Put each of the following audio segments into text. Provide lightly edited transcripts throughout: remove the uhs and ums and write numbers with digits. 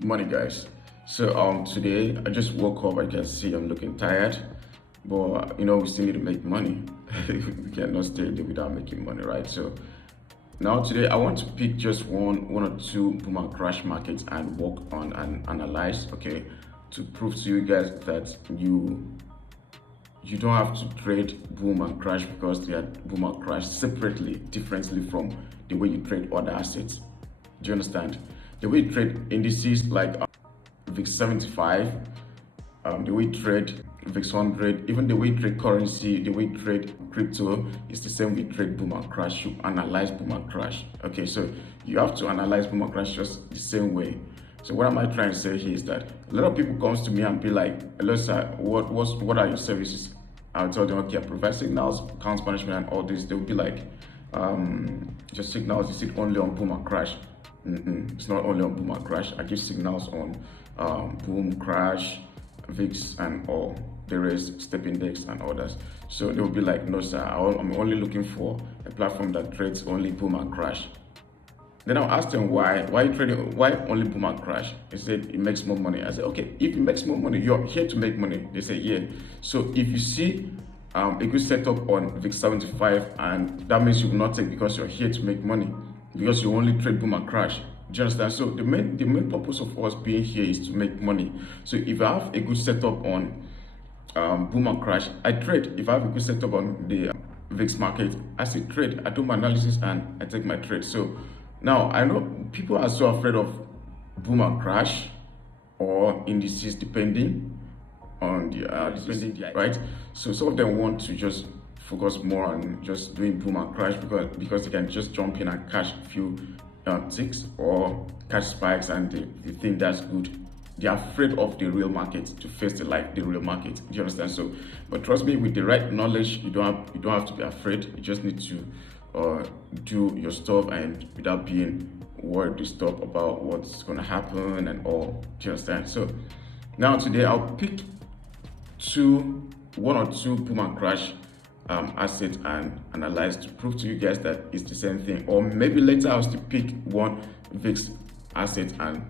Good morning, guys. So today I just woke up. I can see I'm looking tired, but we still need to make money. We cannot stay there without making money, right? So now today I want to pick just one or two boom and crash markets and work on and analyze, okay, to prove to you guys that you don't have to trade boom and crash because they are boom and crash separately, differently from the way you trade other assets. Do you understand? The way you trade indices like VIX 75, the way you trade VIX 100, even the way you trade currency, the way you trade crypto is the same way you trade boom and crash. You analyze boom and crash. Okay, so you have to analyze boom and crash just the same way. So what am I trying to say here is that a lot of people comes to me and be like, hello sir, what are your services? I'll tell them, okay, I provide signals, accounts management and all this. They'll be like, just signals, is it only on boom and crash? It's not only on boom and crash. I give signals on boom, crash, VIX and all the rest, step index and others. So they'll be like, no sir, I'm only looking for a platform that trades only boom and crash. Then I'll ask them why you trading, why only boom and crash? They said it makes more money. I said, okay, if it makes more money, you're here to make money. They say, yeah. So if you see a good setup on VIX 75, and that means you will not take because you're here to make money, because you only trade boom and crash. Do you understand? So the main purpose of us being here is to make money. So if I have a good setup on boom and crash, I trade. If I have a good setup on the VIX market, I say trade. I do my analysis and I take my trade. So now I know people are so afraid of boom and crash or indices depending on the right. So some of them want to just focus more on just doing boom and crash because they can just jump in and catch a few ticks or catch spikes and they think that's good. They're afraid of the real market, to face the real market. Do you understand? So, but trust me, with the right knowledge, you don't have to be afraid. You just need to do your stuff and without being worried, disturbed about what's gonna happen and all. Do you understand? So now today I'll pick one or two boom and crash assets and analyze to prove to you guys that it's the same thing. Or maybe later I'll still pick one VIX asset and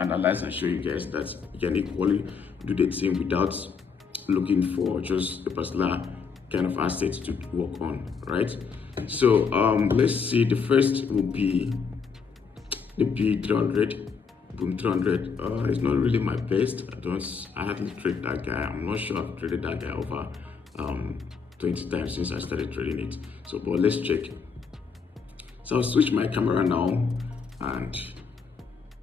analyze and show you guys that you can equally do the thing without looking for just a particular kind of assets to work on, right? So let's see. The first will be the B300, boom 300. It's not really my best. I hardly trade that guy. I'm not sure I've traded that guy over 20 times since I started trading it. So, but let's check. So I'll switch my camera now and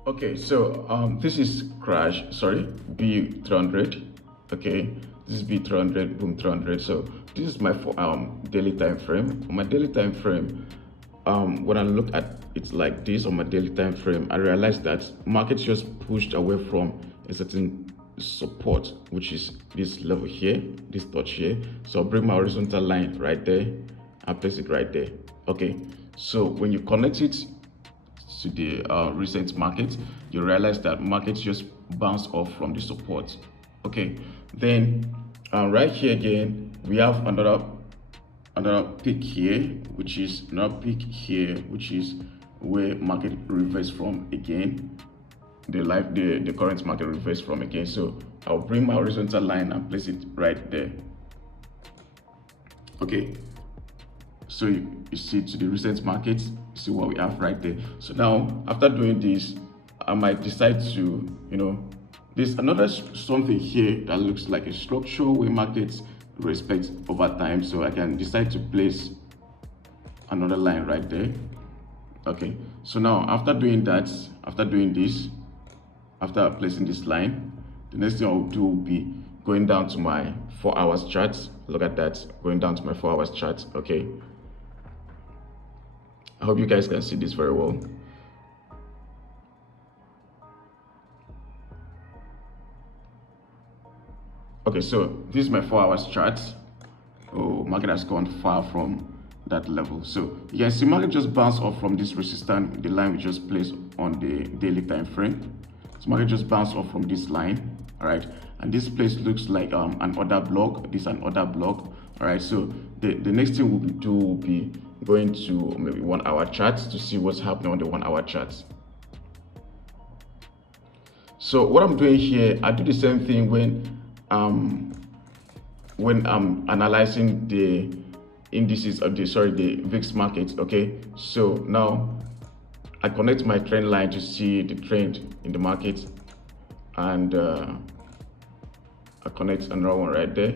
okay. So this is B300. Okay, this is B300, boom 300. So this is my daily time frame. On my daily time frame, when I look at it like this on my daily time frame, I realized that markets just pushed away from a certain support, which is this level here, this touch here. So I'll bring my horizontal line right there and place it right there. Okay, so when you connect it to the recent market, you realize that markets just bounced off from the support. Okay, then right here again we have another peak here, which is where market reversed from again, the current market reversed from again. So I'll bring my horizontal line and place it right there. Okay, so you see to the recent market, see what we have right there. So now after doing this, I might decide to there's another something here that looks like a structure where markets respect over time. So I can decide to place another line right there. Okay, so now after doing placing this line, the next thing I'll do will be going down to my 4 hours chart. Look at that, going down to my 4 hours chart. Okay, I hope you guys can see this very well. Okay, so this is my 4 hours chart. Oh, market has gone far from that level. So you can see market just bounced off from this resistance, the line we just placed on the daily time frame. So market just bounced off from this line, all right? And this place looks like an order block. This is an order block, all right? So the next thing we'll do will be going to maybe 1 hour chart to see what's happening on the 1 hour chart. So what I'm doing here, I do the same thing when I'm analyzing the indices of the VIX market. Okay, so now I connect my trend line to see the trend in the market, and I connect another one right there.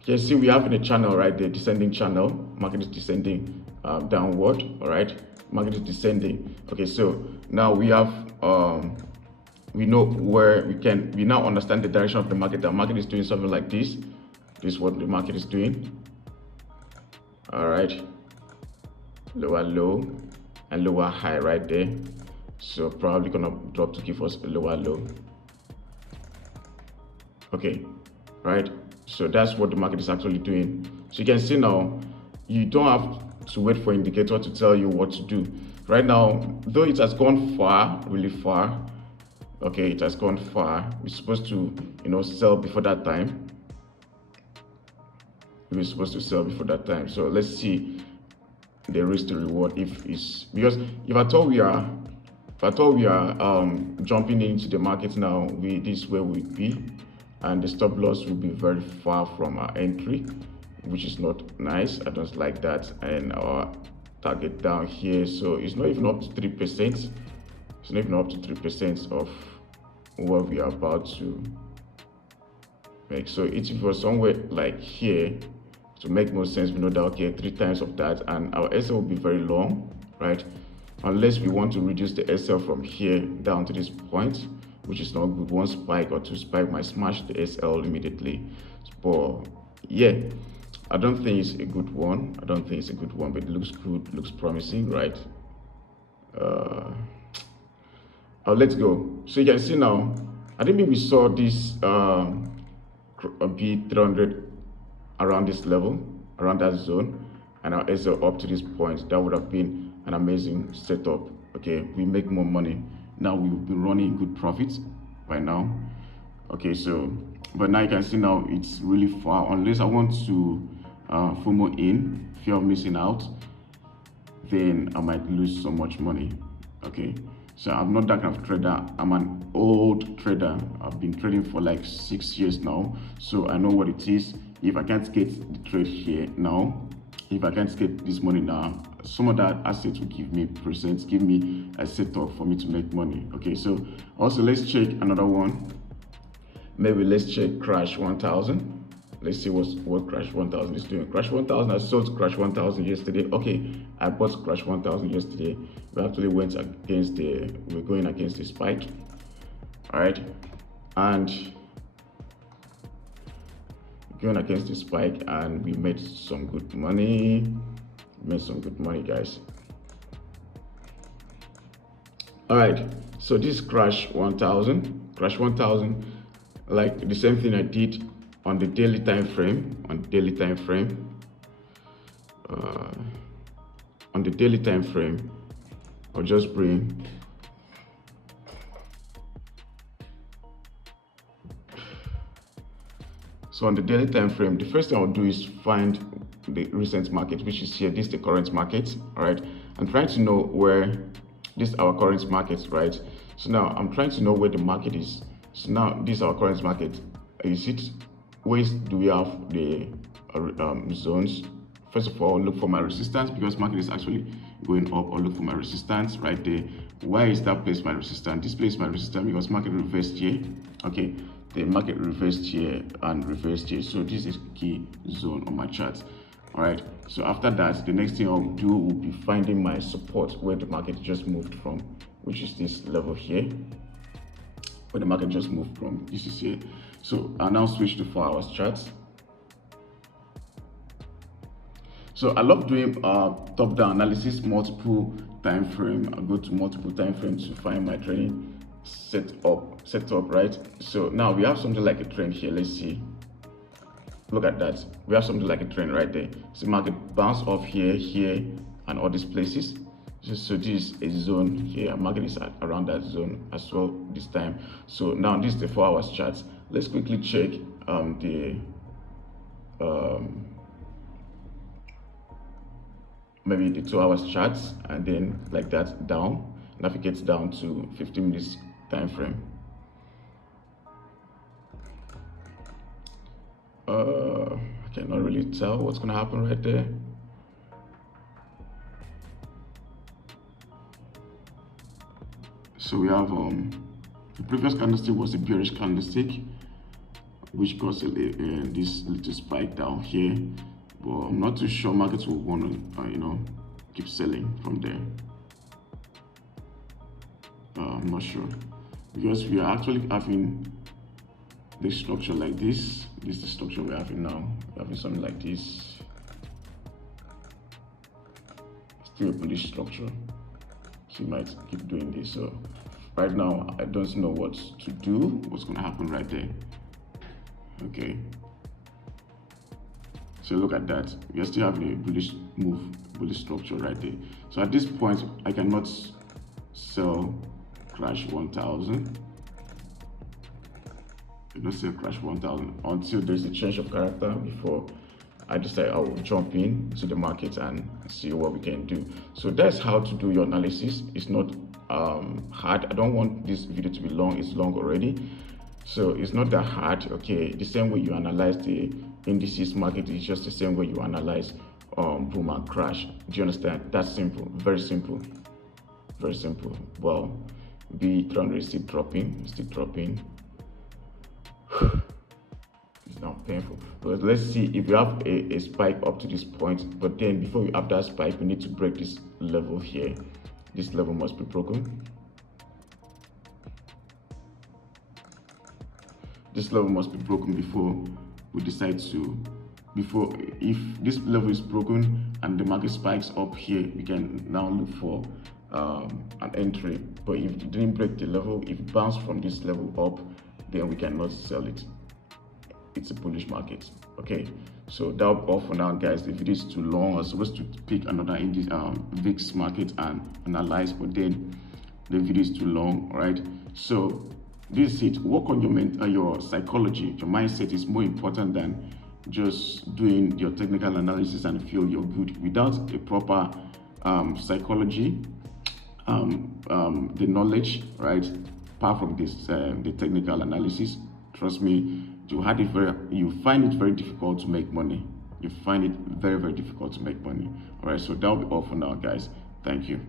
You can see we have in a channel right there, descending channel. Market is descending downward. All right, market is descending. Okay, so now we have we know where we now understand the direction of the market. The market is doing something like this. This is what the market is doing. All right, lower low and lower high right there. So probably gonna drop to give us a lower low. Okay, right. So that's what the market is actually doing. So you can see now, you don't have to wait for indicator to tell you what to do. Right now, though it has gone far, really far. Okay, it has gone far. We're supposed to, sell before that time. We're supposed to sell before that time. So let's see the risk to reward because if at all we are jumping into the market now, this is where we'd be, and the stop loss will be very far from our entry, which is not nice. I don't like that. And our target down here, so it's not even up to 3%. It's not even up to 3% of what we are about to make. So if it was somewhere like here, to make more sense, we know that okay, 3 times of that, and our SL will be very long, right? Unless we want to reduce the SL from here down to this point, which is not good. 1 spike or 2 spike might smash the SL immediately. But yeah, I don't think it's a good one. But it looks good, looks promising, right? Let's go. So you can see now, I think we saw this B300 around this level, around that zone, and our SL up to this point. That would have been an amazing setup. Okay, we make more money. Now we will be running good profits right now. Okay, so, but now you can see now it's really far. Unless I want to FOMO in, fear of missing out, then I might lose so much money. Okay, so I'm not that kind of trader. I'm an old trader. I've been trading for like 6 years now, so I know what it is. If I can't get the trade here now, if I can't get this money now, some of that assets will give me percents, give me a setup for me to make money. Okay, so also let's check another one. Maybe let's check Crash 1000. Let's see what Crash 1000 is doing. Crash 1000, I sold Crash 1000 yesterday. Okay, I bought Crash 1000 yesterday. We actually went against we're going against the spike. All right, and going against the spike, and we made some good money. Guys. All right, so this Crash 1000, like the same thing I did on the daily time frame. On the daily time frame, I'll just bring So on the daily time frame, the first thing I'll do is find the recent market, which is here. This is the current market. All right, I'm trying to know where this is our current market, right? So now I'm trying to know where the market is. So now this is our current market. Is it, where do we have the zones? First of all, look for my resistance, because market is actually going up. Or look for my resistance right there. Why is that place my resistance? This place my resistance because market reversed here. Okay, the market reversed here and reversed here. So this is key zone on my chart. All right, so after that, the next thing I'll do will be finding my support where the market just moved from, which is this level here, where the market just moved from. This is here. So I'll now switch to 4 hours charts. So I love doing top-down analysis, multiple time frame. I go to multiple time frames to find my trading set up, right? So now we have something like a trend here. Let's see. Look at that. We have something like a trend right there. So market bounce off here, here, and all these places. So this is a zone here. Market is around that zone as well this time. So now this is the 4 hours chart. Let's quickly check maybe the 2 hours charts, and then like that down. navigate down to 15 minutes time frame. I cannot really tell what's gonna happen right there. So we have the previous candlestick was a bearish candlestick, which caused this little spike down here. But I'm not too sure markets will want to, keep selling from there. I'm not sure, because we are actually having this structure like this. This is the structure we're having now. We're having something like this. Still a bullish structure. So you might keep doing this. So right now, I don't know what to do. What's going to happen right there? Okay. So look at that. We are still having a bullish move, bullish structure right there. So at this point, I cannot sell crash 1000. I cannot sell crash 1000 until there's a change of character before I decide I will jump in to the market and see what we can do. So that's how to do your analysis. It's not hard. I don't want this video to be long. It's long already. So it's not that hard. Okay, the same way you analyze the indices market is just the same way you analyze boom and crash. Do you understand? That's simple. Very simple. Very simple. Well, B300 is still dropping. Still dropping. It's now painful. But let's see if we have a spike up to this point. But then before we have that spike, we need to break this level here. This level must be broken. This level must be broken before we decide to, if this level is broken and the market spikes up here, we can now look for an entry. But if it didn't break the level, if it bounced from this level up, then we cannot sell it. It's a bullish market. Okay, so that'll be all for now, guys. The video is too long. I was supposed to pick another VIX market and analyze, but then the video is too long. All right, so this is it. Work on your psychology. Your mindset is more important than just doing your technical analysis and feel you're good. Without a proper psychology, the knowledge, right, apart from this the technical analysis, trust me, you find it very difficult to make money. You find it very, very difficult to make money. All right, so that'll be all for now, guys. Thank you.